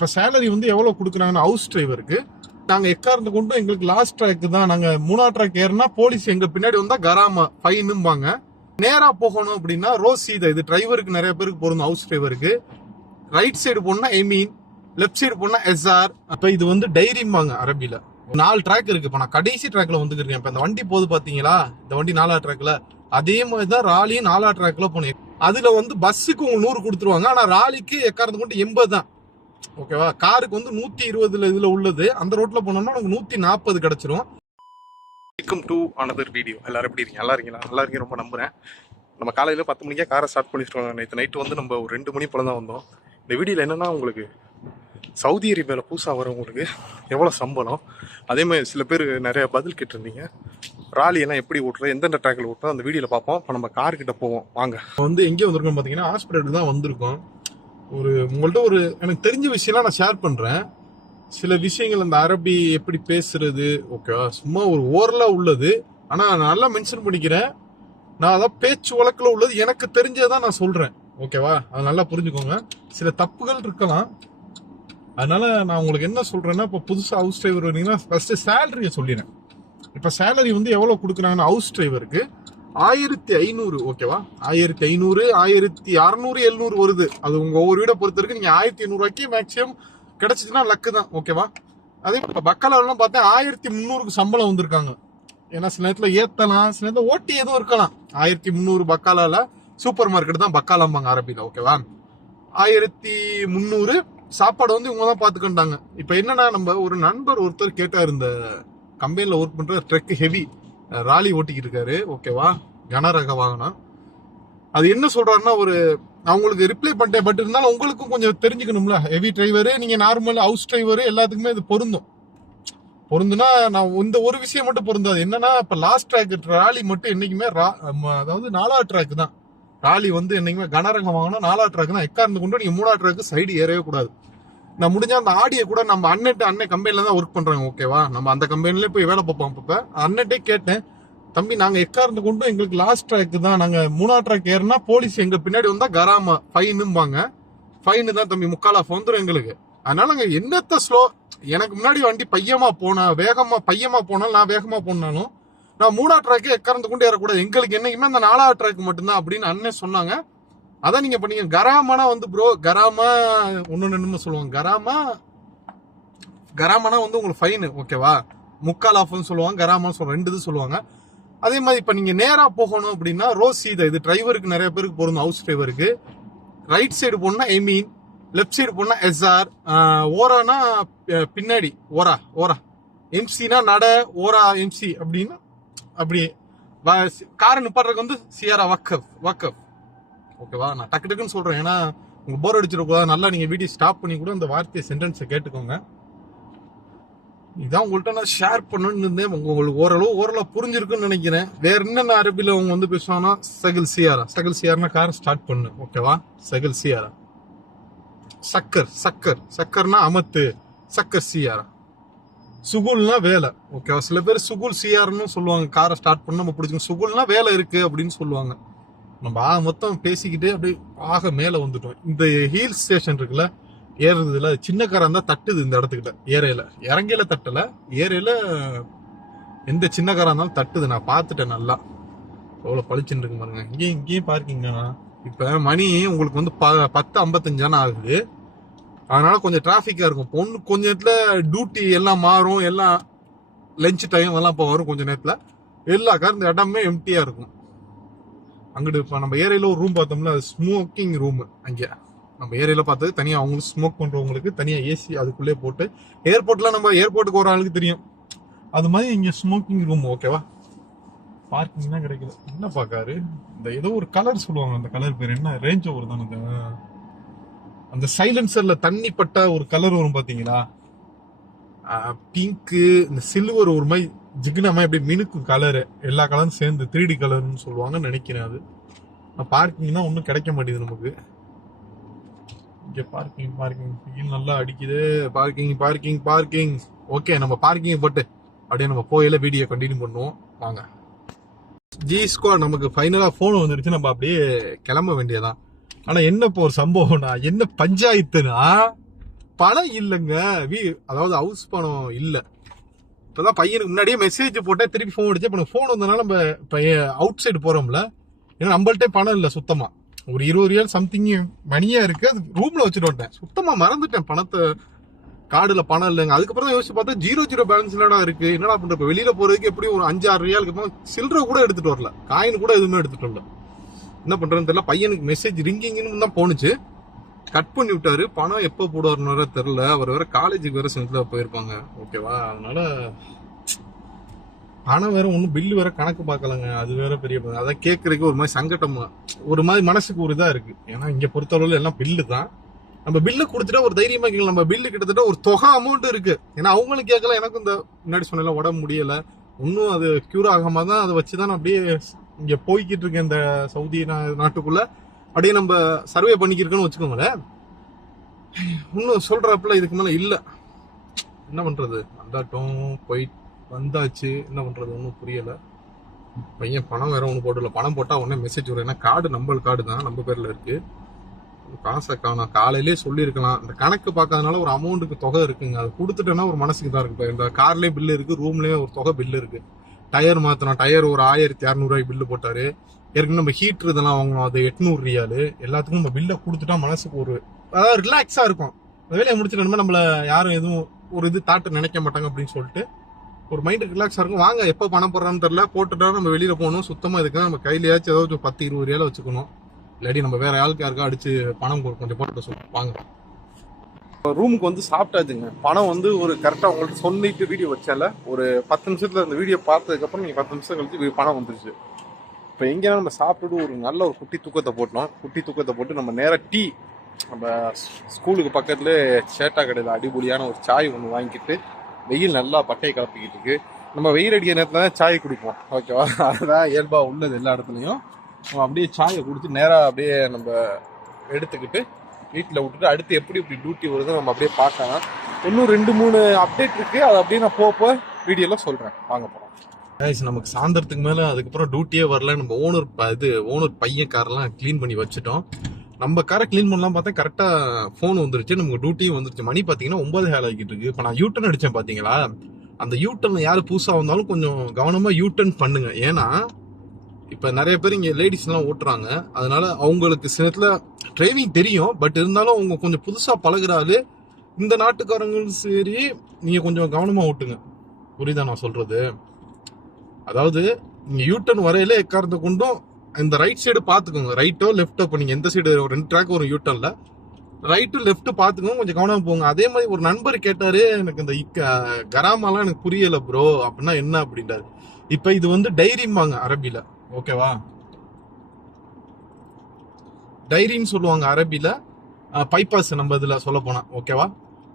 இப்ப சேலரி வந்து எவ்வளவு கொடுக்குறாங்கன்னு ஹவுஸ் டிரைவருக்கு நாங்க எக்காரந்து கொண்டு எங்களுக்கு லாஸ்ட் ட்ராக் தான். நாங்க மூணா ட்ராக் ஏறினா போலீஸ் எங்க பின்னாடி வந்தா கராமா ஃபைனும்பாங்க நேரா போகணும் அப்படின்னா ரோஸ் சீதா இது டிரைவருக்கு நிறைய பேருக்கு பொருந்தும் ஹவுஸ் டிரைவருக்கு ரைட் சைடு போனா எமீன் லெஃப்ட் சைடு போனா எஸ்ஆர் அப்ப இது வந்து டைரிம்பாங்க அரபில. நாலு ட்ராக் இருக்கு. இப்ப நான் கடைசி ட்ராக்ல வந்துருக்கேன் இப்ப இந்த வண்டி போகுது பாத்தீங்களா? இந்த வண்டி நாலா ட்ராக்ல அதே மாதிரி தான் ராலியும் நாலா ட்ராக்ல போனேன். அதுல வந்து பஸ்ஸுக்கு உங்களுக்கு நூறு கொடுத்துருவாங்க. ஆனா ராலிக்கு எக்காரந்து கொண்டு எண்பது தான் ஓகேவா? காருக்கு வந்து நூத்தி இருபதுல இதுல உள்ளது. அந்த ரோட்ல போனோம்னா நமக்கு நூத்தி நாற்பது கிடைச்சிரும். வெல்கம் டு அனதர் வீடியோ எல்லாரும் எப்படி இருக்கீங்க? நல்லா இருக்கீங்களா? நல்லா இருக்கீங்க ரொம்ப நம்புறேன். நம்ம காலையில பத்து மணிக்கே காரை ஸ்டார்ட் பண்ணிட்டு நேற்று நைட்டு வந்து நம்ம ஒரு ரெண்டு மணி போல தான் வந்தோம். இந்த வீடியோல என்னன்னா உங்களுக்கு சவுதி அரேபியாவில் புதுசாக வரவங்களுக்கு எவ்வளோ சம்பளம்? அதே மாதிரி சில பேர் நிறைய பதில் கேட்டிருந்தீங்க. ராலி எல்லாம் எப்படி ஓட்டுறது எந்தெந்த ட்ராக்கில் ஓட்டுறோம் அந்த வீடியோவில் பார்ப்போம். இப்போ நம்ம கார்கிட்ட போவோம். வாங்க. வந்து எங்கே வந்திருக்கோம் பார்த்தீங்கன்னா ஹாஸ்பிட்டலுக்கு தான் வந்திருக்கோம். ஒரு உங்கள்கிட்ட ஒரு எனக்கு தெரிஞ்ச விஷயம்லாம் நான் ஷேர் பண்ணுறேன் சில விஷயங்கள் அந்த அரபி எப்படி பேசுறது ஓகேவா சும்மா ஒரு ஓரலாக உள்ளது. ஆனால் நான் நல்லா மென்ஷன் பண்ணிக்கிறேன். நான் அதான் பேச்சு வழக்கில் உள்ளது. எனக்கு தெரிஞ்சதான் நான் சொல்கிறேன் ஓகேவா அதை நல்லா புரிஞ்சுக்கோங்க. சில தப்புகள் இருக்கலாம். அதனால நான் உங்களுக்கு என்ன சொல்றேன்னா இப்போ புதுசாக ஹவுஸ் டிரைவர் வரீங்கன்னா ஃபர்ஸ்ட் சேலரியை சொல்லிடுறேன். இப்போ சேலரி வந்து எவ்வளோ கொடுக்குறாங்கன்னா ஹவுஸ் டிரைவருக்கு ஆயிரத்தி ஐநூறு ஓகேவா? ஆயிரத்தி ஐநூறு ஆயிரத்தி அறநூறு எழுநூறு வருது. அது உங்க ஒவ்வொரு வீடை பொறுத்த வரைக்கும் நீங்க ஆயிரத்தி ஐநூறுவாய்க்கு மேக்ஸிமம் கிடைச்சிச்சுன்னா லக்கு தான் ஓகேவா? அதே இப்போ பக்காலாவெல்லாம் பார்த்தா ஆயிரத்தி முந்நூறுக்கு சம்பளம் வந்திருக்காங்க. ஏன்னா சில நேரத்தில் ஏத்தலாம் சில நேரத்தில் ஓட்டி எதுவும் இருக்கலாம். ஆயிரத்தி முந்நூறு பக்காலால சூப்பர் மார்க்கெட் தான் பக்காலாம்பாங்க அரபியில் ஓகேவா? ஆயிரத்தி முந்நூறு சாப்பாடு வந்து இவங்க தான் பார்த்துக்கிட்டாங்க இப்போ என்னன்னா நம்ம ஒரு நண்பர் ஒருத்தர் கேட்டார் இந்த கம்பெனியில் ஒர்க் பண்ற ட்ரக் ஹெவி ராலி ஓட்டிக்கிட்டு இருக்காரு ஓகேவா? கனரக வாகனம். அது என்ன சொல்றாருன்னா ஒரு அவங்களுக்கு ரிப்ளை பண்ணிட்டேன் பட் இருந்தாலும் உங்களுக்கும் கொஞ்சம் தெரிஞ்சுக்கணும்ல. ஹெவி டிரைவர் நீங்க நார்மல் ஹவுஸ் டிரைவரு எல்லாத்துக்குமே இது பொருந்தும். பொருந்துனா நான் இந்த ஒரு விஷயம் மட்டும் பொருந்தாது. என்னன்னா இப்ப லாஸ்ட் ட்ராக் ராலி மட்டும் என்னைக்குமே ரா- அதாவது நாலா ட்ராக் தான். ராலி வந்து என்னைக்குமே கனரகம் வாங்கினா நாலா ட்ராக் தான். எக்கார்ந்து கொண்டு நீங்க மூணா ட்ராக் சைடு ஏறவே கூடாது. நான் முடிஞ்ச அந்த ஆடியை கூட நம்ம அண்ணன் அண்ணன் கம்பெனில தான் ஒர்க் பண்றாங்க ஓகேவா நம்ம அந்த கம்பெனிலே போய் வேலை பார்ப்போம் அப்பப்ப. அண்ணன்ட்டே கேட்டேன் தம்பி நாங்க எக்கார்ந்து கொண்டு எங்களுக்கு லாஸ்ட் ட்ராக் தான். நாங்க மூணா ட்ராக் ஏறினா போலீஸ் எங்க பின்னாடி வந்தா கராமா ஃபைனும்பாங்க ஃபைனு தான் தம்பி முக்கால் ஆஃப் வந்துடும் எங்களுக்கு. அதனால நாங்க என்னத்த ஸ்லோ எனக்கு முன்னாடி வண்டி பையமா போனா வேகமா பையமா போனாலும் நான் வேகமா போனாலும் நான் மூணா ட்ராக்கே எக்காரந்து கொண்டு ஏறக்கூடாது. எங்களுக்கு என்னைக்குமே அந்த நாலாவது ட்ராக் மட்டும்தான் அப்படின்னு அண்ணன் சொன்னாங்க. அதான் நீங்க பண்ணீங்க. கராமனா வந்து ப்ரோ கராமா ஒன்னு நின்று சொல்லுவாங்க. கராமா கராமனா வந்து உங்களுக்கு ஃபைனு ஓகேவா முக்கால் ஆஃப்னு சொல்லுவாங்க கராமான்னு சொல்லுவாங்க ரெண்டு இது சொல்லுவாங்க. அதே மாதிரி இப்போ நீங்க நேராக போகணும் அப்படின்னா ரோஸ் சீதா இது டிரைவருக்கு நிறைய பேருக்கு பொருந்தும் ஹவுஸ் டிரைவருக்கு ரைட் சைடு போனா எமீன் லெஃப்ட் சைடு போனா எஸ்ஆர் ஓரானா பின்னாடி ஓரா ஓரா. எம்சினா நட ஓரா எம்சி அப்படின்னா அப்படி காரை நிப்பாடுறதுக்கு வந்து சியாரா வக்கப் வக்கப் ஓகேவா? நான் டக்கு டக்குன்னு சொல்றேன். ஏன்னா உங்க போர் அடிச்சிடக்கூடாது. நல்லா நீங்க வீடியோ ஸ்டாப் பண்ணி கூட அந்த வார்த்தையை சென்டென்ஸை கேட்டுக்கோங்க. இதான் உங்கள்கிட்ட நான் ஷேர் பண்ணணும்னு இருந்தேன். உங்களுக்கு ஓரளவு ஓரளவு புரிஞ்சிருக்குன்னு நினைக்கிறேன். வேற என்னென்ன அரபியில் அவங்க வந்து பேசுவாங்கன்னா சகல் சியாரா. சகல் சியார்னா காரை ஸ்டார்ட் பண்ணு ஓகேவா? சகல் சியாரா. சக்கர் சக்கர். சக்கர்னா அமத்து. சக்கர் சியாரா. சுகுல்னா வேலை ஓகேவா? சில பேர் சுகுல் சியார்னு சொல்லுவாங்க. காரை ஸ்டார்ட் பண்ண நம்ம பிடிச்சிங்க சுகுல்னா வேலை இருக்கு அப்படின்னு சொல்லுவாங்க. நம்ம ஆக மொத்தம் பேசிக்கிட்டே அப்படியே ஆக மேலே வந்துட்டோம். இந்த ஹில் ஸ்டேஷன் இருக்குல்ல ஏறுறதுல சின்ன காரா இருந்தா தட்டுது இந்த இடத்துக்கிட்ட ஏரையில இறங்கையில தட்டல ஏரையில எந்த சின்ன காரா இருந்தாலும் தட்டுது. நான் பார்த்துட்டேன் நல்லா. எவ்வளோ பளிச்சுன்னு இருக்கு பாருங்க. இங்கேயும் இங்கேயும் பார்க்கிங்கண்ணா இப்போ மணி உங்களுக்கு வந்து ப- பத்து ஐம்பத்தஞ்சான ஆகுது. அதனால கொஞ்சம் டிராஃபிக்காக இருக்கும். பொண்ணு கொஞ்ச நேரத்தில் டியூட்டி எல்லாம் மாறும் எல்லாம் லஞ்ச் டைம் எல்லாம் இப்போ வரும் கொஞ்ச நேரத்தில். எல்லா இந்த இடமே எம்டியாக இருக்கும். அங்கிட்டு இப்போ நம்ம ஏரியால ஒரு ரூம் பார்த்தோம்ல அது ஸ்மோக்கிங் ரூம் அங்கே நம்ம ஏரியால பார்த்தது தனியாக அவங்களுக்கு ஸ்மோக் பண்ணுறவங்களுக்கு தனியாக ஏசி அதுக்குள்ளே போட்டு ஏர்போர்ட்லாம் நம்ம ஏர்போர்ட்டுக்கு ஒரு ஆளுக்கு தெரியும். அது மாதிரி இங்கே ஸ்மோக்கிங் ரூம் ஓகேவா பார்க்கிங் தான் கிடைக்குது என்ன பார்க்காரு இந்த ஏதோ ஒரு கலர் சொல்லுவாங்க அந்த கலர் பேர் என்ன? ரேஞ்ச் ஓவர் தானே அந்த சைலன்சரில் தண்ணி பட்ட ஒரு கலர் வரும் பார்த்தீங்களா? பிங்க்கு இந்த சில்வர் ஒரு மாதிரி ஜிக்னமா எப்படி மினுக்கும் கலரு எல்லா கலரும் சேர்ந்து த்ரீ டி கலர்னு சொல்லுவாங்கன்னு நினைக்கிறேன் அது. பார்க்கிங் தான் ஒன்றும் கிடைக்க மாட்டேங்குது நமக்கு. இங்கே பார்க்கிங் பார்க்கிங் வெயில் நல்லா அடிக்குது. பார்க்கிங் பார்க்கிங் பார்க்கிங் ஓகே நம்ம பார்க்கிங் போட்டு அப்படியே நம்ம போயில வீடியோ கண்டினியூ பண்ணுவோம். வாங்க. ஜி ஸ்குவாட் நமக்கு ஃபைனலாக ஃபோன் வந்துருச்சு நம்ம அப்படியே கிளம்ப வேண்டியதான் ஆனால் என்ன இப்போ ஒரு சம்பவம்னா என்ன பஞ்சாயத்துனா பணம் இல்லைங்க. வீ அதாவது ஹவுஸ் பணம் இல்லை. இப்போதான் பையனுக்கு முன்னாடியே மெசேஜ் போட்டேன். திருப்பி ஃபோன் அடிச்சு இப்போ ஃபோன் வந்தனால நம்ம பையன் அவுட் சைடு போகிறோம்ல ஏன்னா நம்மள்ட்டே பணம் இல்லை சுத்தமாக ஒரு இருபது ரியால் சம்திங் மணியாக இருக்கு. அது ரூமில் வச்சுட்டு வந்துட்டேன். சுத்தமாக மறந்துட்டேன் பணத்தை. கார்டில் பணம் இல்லைங்க. அதுக்கப்புறம் தான் யோசிச்சு பார்த்தா ஜீரோ ஜீரோ பேலன்ஸ் என்னடா இருக்கு? என்னடா பண்ணுறப்ப வெளியில் போகிறதுக்கு எப்படியும் ஒரு அஞ்சு ஆறு ரியாலுக்கு அப்புறம் சில்லற கூட எடுத்துகிட்டு வரல. காயின் கூட எதுவுமே எடுத்துகிட்டு வரல. என்ன பண்ணுறதுன்னு தெரியல. பையனுக்கு மெசேஜ் ரிங்கிங்னு தான் போனுச்சு கட் பண்ணி விட்டாரு. பணம் எப்போ போடுவார்னு வேற தெரில அவர் வேற காலேஜுக்கு வேற சென்ட்ல போயிருப்பாங்க. ஓகேவா அதனால பணம் வேற ஒன்றும் பில்லு வேற கணக்கு பார்க்கலங்க. அது வேற பெரிய ப- அதான் கேட்கறதுக்கு ஒரு மாதிரி சங்கடம் ஒரு மாதிரி மனசுக்கு ஒரு இதாக இருக்கு. ஏன்னா இங்கே பொறுத்தளவில் எல்லாம் பில்லு தான். நம்ம பில்லு கொடுத்துட்டா ஒரு தைரியமா கேட்கலாம் நம்ம பில்லு கிட்டத்தட்ட ஒரு தொகை அமௌண்ட் இருக்கு. ஏன்னா அவங்களும் கேட்கல. எனக்கும் இந்த முன்னாடி சொன்னல உடம்பு முடியல. இன்னும் அது கியூர் ஆகாம தான் அதை வச்சுதான் நான் அப்படியே இங்கே போய்கிட்டு இருக்கேன் இந்த சவுதி நாட்டுக்குள்ளே நாட்டுக்குள்ள. அப்படியே நம்ம சர்வே பண்ணிக்கிருக்கோன்னு வச்சுக்கோங்களேன். இன்னும் சொல்கிறாப்புல இதுக்கு மேலே இல்லை. என்ன பண்ணுறது வந்தாட்டம் போய் வந்தாச்சு. என்ன பண்ணுறது ஒன்றும் புரியலை. பையன் பணம் வேற ஒன்று போடல பணம் போட்டால் உடனே மெசேஜ் வரும். ஏன்னா கார்டு நம்ம கார்டு தான் நம்ம பேரில் இருக்குது காசை காணும் காலையிலே சொல்லியிருக்கலாம். இந்த கணக்கு பார்க்காதனால ஒரு அமௌண்ட்டுக்கு தொகை இருக்குங்க. அது கொடுத்துட்டேன்னா ஒரு மனசுக்கு தான் இருக்கு. இந்த கார்லேயே பில்லு இருக்குது ரூம்லேயே ஒரு தொகை பில்லு இருக்குது டயர் மாத்தணும் டயர் ஒரு ஆயிரத்தி இரநூறுவாய்க்கு பில்லு போட்டாரு. ஏற்கனவே நம்ம ஹீட்டர் இதெல்லாம் வாங்கணும் அது எட்நூறு ரியாலு. எல்லாத்துக்கும் நம்ம பில்லை கொடுத்துட்டா மனசுக்கு ஒரு அதாவது ரிலாக்ஸா இருக்கும். வேலையை முடிச்சுட்டு நம்மள யாரும் எதுவும் ஒரு இது தாட்டு நினைக்க மாட்டாங்க அப்படின்னு சொல்லிட்டு ஒரு மைண்ட் ரிலாக்ஸா இருக்கும். வாங்க எப்போ பணம் போடுறான்னு தெரியல. போட்டுட்டா நம்ம வெளியில போகணும். சுத்தமா இதுக்கு நம்ம கையிலேயாச்சும் ஏதாவது ஒரு பத்து இருபது ரியால வச்சுக்கணும். இல்லாட்டி நம்ம வேற ஆளுக்கு யாருக்கா அடிச்சு பணம் கொஞ்சம் போட்டு சொல்லுவோம் வாங்க. ரூமுக்கு வந்து சாப்பிட்டாச்சுங்க. பணம் வந்து ஒரு கரெக்டாக உங்கள்கிட்ட சொல்லிட்டு வீடியோ வச்சால ஒரு பத்து நிமிஷத்தில் அந்த வீடியோ பார்த்ததுக்கப்புறம் நீங்கள் பத்து நிமிஷம் கழிச்சு பணம் வந்துருச்சு. இப்போ எங்கேயா நம்ம சாப்பிட்டுட்டு ஒரு நல்ல ஒரு குட்டி தூக்கத்தை போட்டோம். குட்டி தூக்கத்தை போட்டு நம்ம நேராக டீ நம்ம ஸ்கூலுக்கு பக்கத்தில் சேட்டா கடையில் அடிபொலியான ஒரு சாய் ஒன்று வாங்கிக்கிட்டு வெயில் நல்லா பட்டையை கலப்பிக்கிட்டு இருக்கு. நம்ம வெயில் அடிக்கிற நேரத்தில் தான் சாய் குடிப்போம். ஓகேவா? அதுதான் இயல்பாக உள்ளது எல்லா இடத்துலையும். அப்படியே சாயை குடிச்சு நேராக அப்படியே நம்ம எடுத்துக்கிட்டு வீட்டில் விட்டுட்டு அடுத்து எப்படி இப்படி டியூட்டி வருதோ நம்ம அப்படியே பார்க்கலாம். இன்னும் ரெண்டு மூணு அப்டேட் இருக்குது அதை அப்படியே நான் போக போக சொல்கிறேன் வாங்க போகிறோம் கைஸ் நமக்கு சாயந்தரத்துக்கு மேலே அதுக்கப்புறம் டியூட்டியே வரல. நம்ம ஓனர் இது ஓனர் பையன் காரெல்லாம் க்ளீன் பண்ணி வச்சுட்டோம். நம்ம காரை க்ளீன் பண்ணலாம் பார்த்தா கரெக்டாக ஃபோன் வந்துருச்சு. நமக்கு டியூட்டியும் வந்துருச்சு. மணி பார்த்தீங்கன்னா ஒன்பது ஹேல் ஆகிட்டு இருக்கு. இப்போ நான் யூட்டன் அடித்தேன் பார்த்தீங்களா? அந்த யூட்டர்ல யார் புதுசாக வந்தாலும் கொஞ்சம் கவனமாக யூட்டர்ன் பண்ணுங்க. ஏன்னா இப்போ நிறைய பேர் இங்கே லேடிஸ்லாம் ஓட்டுறாங்க. அதனால அவங்களுக்கு சிலத்துல டிரைவிங் தெரியும். பட் இருந்தாலும் அவங்க கொஞ்சம் புதுசாக பழகிறாரு இந்த நாட்டுக்காரங்களும் சரி நீங்கள் கொஞ்சம் கவனமாக ஓட்டுங்க. புரியுதா நான் சொல்கிறது அதாவது நீங்கள் யூட்டர்ன் வரையில எக்காரத்தை கொண்டும் இந்த ரைட் சைடு பார்த்துக்கோங்க ரைட்டோ லெஃப்டோ இப்போ நீங்கள் எந்த சைடு ரெண்டு ட்ராக் வரும் யூட்டர்னில் ரைட்டு லெஃப்ட் பார்த்துக்கோங்க கொஞ்சம் கவனமாக போங்க. அதே மாதிரி ஒரு நண்பர் கேட்டார் எனக்கு இந்த இக்க- கராமாலாம் எனக்கு புரியலை ப்ரோ அப்படின்னா என்ன அப்படின்றாரு. இப்போ இது வந்து டைரிம்பாங்க அரபியில் ஓகேவா டைரின்னு சொல்லுவாங்க அரபியில் பைபாஸ் நம்ம இதில் சொல்ல போனால் ஓகேவா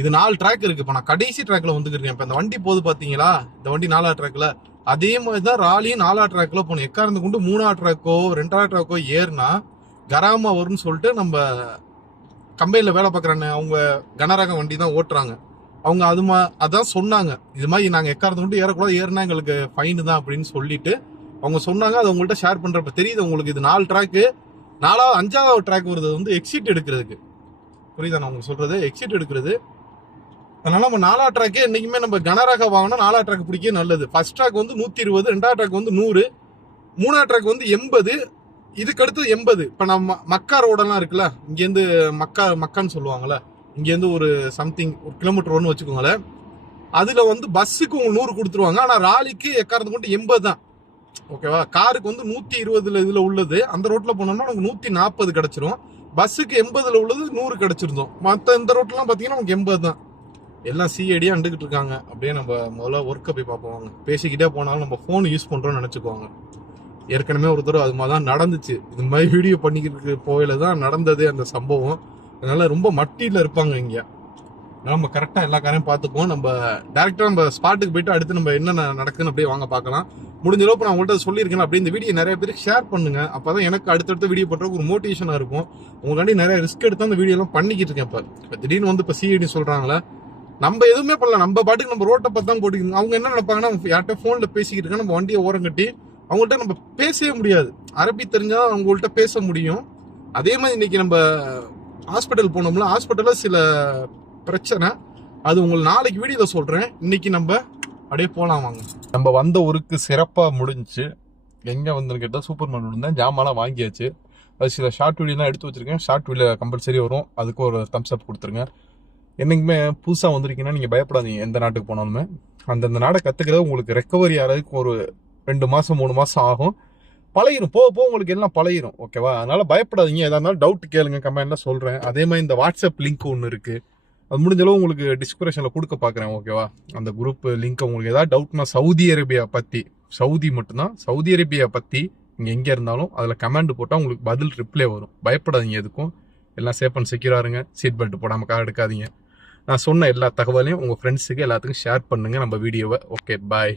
இது நாலு ட்ராக் இருக்குது இப்போ நான் கடைசி ட்ராக்ல வந்துக்கிருக்கேன் இப்போ இந்த வண்டி போகுது பார்த்தீங்களா இந்த வண்டி நாலா ட்ராக்ல அதே மாதிரி தான் ராலியும் நாலா ட்ராக்ல போகணும் எக்காரந்து கொண்டு மூணா ட்ராக்கோ ரெண்டாவது ட்ராக்கோ ஏறுனா கராமா வரும்னு சொல்லிட்டு நம்ம கம்பெனியில் வேலை பார்க்குறாங்க அவங்க கனரக வண்டி தான் ஓட்டுறாங்க. அவங்க அது மா அதான் சொன்னாங்க. இது மாதிரி நாங்கள் எக்காரந்து கொண்டு ஏறக்கூடாது. ஏறினா எங்களுக்கு ஃபைன் தான் அப்படின்னு சொல்லிட்டு அவங்க சொன்னாங்க அது உங்கள்கிட்ட ஷேர் பண்ணுறப்ப தெரியுது உங்களுக்கு. இது நாலு ட்ராக்கு நாலாவது அஞ்சாவது ட்ராக் வருது வந்து எக்ஸிட் எடுக்கிறதுக்கு. புரியுதா? நான் உங்களுக்கு சொல்கிறது எக்ஸிட் எடுக்கிறது. அதனால நம்ம நாலா ட்ராக்கே என்றைக்குமே நம்ம கனரக வாங்கினா நாலா ட்ராக் பிடிக்க நல்லது. ஃபர்ஸ்ட் ட்ராக் வந்து நூற்றி இருபது ரெண்டாவது ட்ராக் வந்து நூறு மூணாவது ட்ராக் வந்து எண்பது இதுக்கு அடுத்து எண்பது. இப்போ நம்ம மக்கா ரோடெல்லாம் இருக்குல்ல இங்கேருந்து மக்கா மக்கான்னு சொல்லுவாங்கல்ல இங்கேருந்து ஒரு சம்திங் ஒரு கிலோமீட்டர் ஒன்று வச்சுக்கோங்களேன். அதில் வந்து பஸ்ஸுக்கு உங்களுக்கு நூறு கொடுத்துருவாங்க ஆனால் ராலிக்கு எக்காரத்து கொண்டு எண்பது தான் ஓகேவா காருக்கு வந்து நூத்தி இருபதுல இதுல உள்ளது. அந்த ரோட்ல போனோம்னா நமக்கு நூத்தி நாற்பது கிடைச்சிரும். பஸ்ஸுக்கு எண்பதுல உள்ளது நூறு கிடைச்சிருந்தோம். மற்ற இந்த ரோட்லாம் பாத்தீங்கன்னா நமக்கு எண்பது தான். எல்லாம் சிஐடியா அண்டுகிட்டு இருக்காங்க. அப்படியே நம்ம முதல்ல ஒர்க்கை போய் பார்ப்போம் பேசிக்கிட்டே போனாலும் நம்ம ஃபோன் யூஸ் பண்றோம்னு நினைச்சுக்குவாங்க. ஏற்கனவே ஒரு தடவை அது மாதிரி தான் நடந்துச்சு. இது மாதிரி வீடியோ பண்ணிக்கிட்டு போயில தான் நடந்தது அந்த சம்பவம். அதனால ரொம்ப மட்டியில இருப்பாங்க இங்கே. நம்ம கரெக்டாக எல்லா காரையும் பார்த்துக்குவோம். நம்ம டேரெக்டாக நம்ம ஸ்பாட்டுக்கு போயிட்டு அடுத்து நம்ம என்ன நடக்குதுன்னு அப்படியே வாங்க பார்க்கலாம். முடிஞ்ச அளவுக்கு நான் உங்கள்கிட்ட சொல்லியிருக்கேன் அப்படியே இந்த வீடியோ நிறைய பேருக்கு ஷேர் பண்ணுங்க. அப்பதான் எனக்கு அடுத்தடுத்த வீடியோ பண்ணுறதுக்கு ஒரு மோட்டிவேஷனாக இருக்கும். உங்களுக்காண்டி நிறைய ரிஸ்க் எடுத்து அந்த வீடியோலாம் பண்ணிக்கிட்டு இருக்கேன் இப்போ. இப்போ திடீர்னு வந்து இப்போ சிஐடி சொல்கிறாங்களே நம்ம எதுவுமே பண்ணல. நம்ம பாட்டுக்கு நம்ம ரோட்டை பார்த்து தான் போட்டுக்கணும் அவங்க என்ன நினைப்பாங்கன்னா யார்கிட்ட ஃபோனில் பேசிக்கிட்டு இருக்கா நம்ம வண்டியை ஓரம் கட்டி அவங்கள்ட்ட நம்ம பேசவே முடியாது. அரபி தெரிஞ்சால் அவங்கள்ட்ட பேச முடியும். அதே மாதிரி இன்னைக்கு நம்ம ஹாஸ்பிட்டல் போனோம்ல ஹாஸ்பிட்டலில் சில பிரச்சனை. அது உங்களுக்கு நாளைக்கு வீடியோவில் சொல்கிறேன் இன்னைக்கு நம்ம அப்படியே போகலாம் வாங்க. நம்ம வந்த ஊருக்கு சிறப்பாக முடிஞ்சுச்சு எங்கே வந்துன்னு கேட்டால் சூப்பர் மார்க்கெட் இருந்தேன் ஜாமான்லாம் வாங்கியாச்சு. அது சில ஷார்ட் வீடியோலாம் எடுத்து வச்சிருக்கேன். ஷார்ட் வீடியோ கம்பல்சரி வரும். அதுக்கு ஒரு தம்ஸ் அப் கொடுத்துருங்க. என்னைக்குமே புதுசாக வந்திருக்கீங்கன்னா நீங்கள் பயப்படாதீங்க. எந்த நாட்டுக்கு போனாலுமே. அந்தந்த நாடை கற்றுக்கிறது உங்களுக்கு ரெக்கவரி ஆகிறதுக்கு ஒரு ரெண்டு மாதம் மூணு மாதம் ஆகும். பழகிடும் போக போக உங்களுக்கு எல்லாம் பழகிரும். ஓகேவா அதனால் பயப்படாதீங்க. எதாக இருந்தாலும் டவுட் கேளுங்க. கமெண்ட்ல சொல்கிறேன் அதே மாதிரி இந்த வாட்ஸ்அப் லிங்க் ஒன்று இருக்குது அது முடிஞ்சளவு உங்களுக்கு டிஸ்கிரிப்ஷனில் கொடுக்க பார்க்குறேன் ஓகேவா அந்த குரூப் லிங்க் உங்களுக்கு ஏதாவது டவுட்னா சவுதி அரேபியா பற்றி சவுதி மட்டும்தான் சவுதி அரேபியா பற்றி நீங்கள் எங்கே இருந்தாலும் அதில் கமெண்ட் போட்டால் உங்களுக்கு பதில் ரிப்ளை வரும். பயப்படாதீங்க எதுக்கும். எல்லாம் சேஃப் அண்ட் செக்யூராக இருங்க. சீட் பெல்ட் போடாமல் கார் எடுக்காதீங்க. நான் சொன்ன எல்லா தகவலையும் உங்கள் ஃப்ரெண்ட்ஸுக்கு எல்லாத்துக்கும் ஷேர் பண்ணுங்கள் நம்ம வீடியோவை ஓகே பாய்